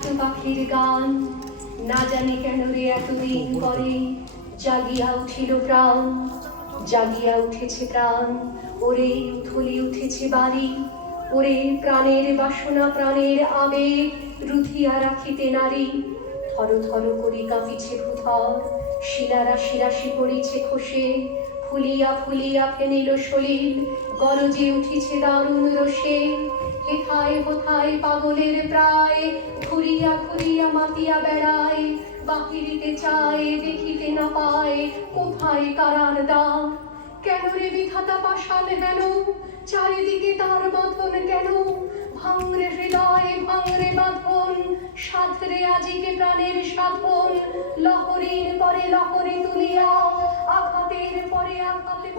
পাখির গান না জানি কেন রে এতদিন পরে জাগিয়া উঠিল প্রাণ, জাগিয়া উঠেছে প্রাণ। ওরে উথলি উঠেছে বাড়ি, ওরে প্রাণের বাসনা প্রাণের আবেগ রুধিয়া রাখিতে নারী। থর থর করি কাঁপিছে ভূধর, শিলা রাশি রাশি পড়িছে খসে, ফুলিয়া ফুলিয়া ফেনিল সলিল, গরজে উঠিছে দারুণ রোষে। হেথায় হোথায় পাগলের প্রায়, ঘুরিয়া ঘুরিয়া মাতিয়া বেড়ায়, বাহিরিতে চায় দেখিতে না পায় কোথায় কারার দ্বার। কেন রে বিধাতা পাষাণ হেন, চারিদিকে তার বাঁধন কেন? ভাঙরে হৃদয় ভাঙরে বাঁধন, সাধরে আজিকে প্রাণের সাধন। লহরীর পরে লহরী তুলিয়া, আঘাতের পরে আঘাতে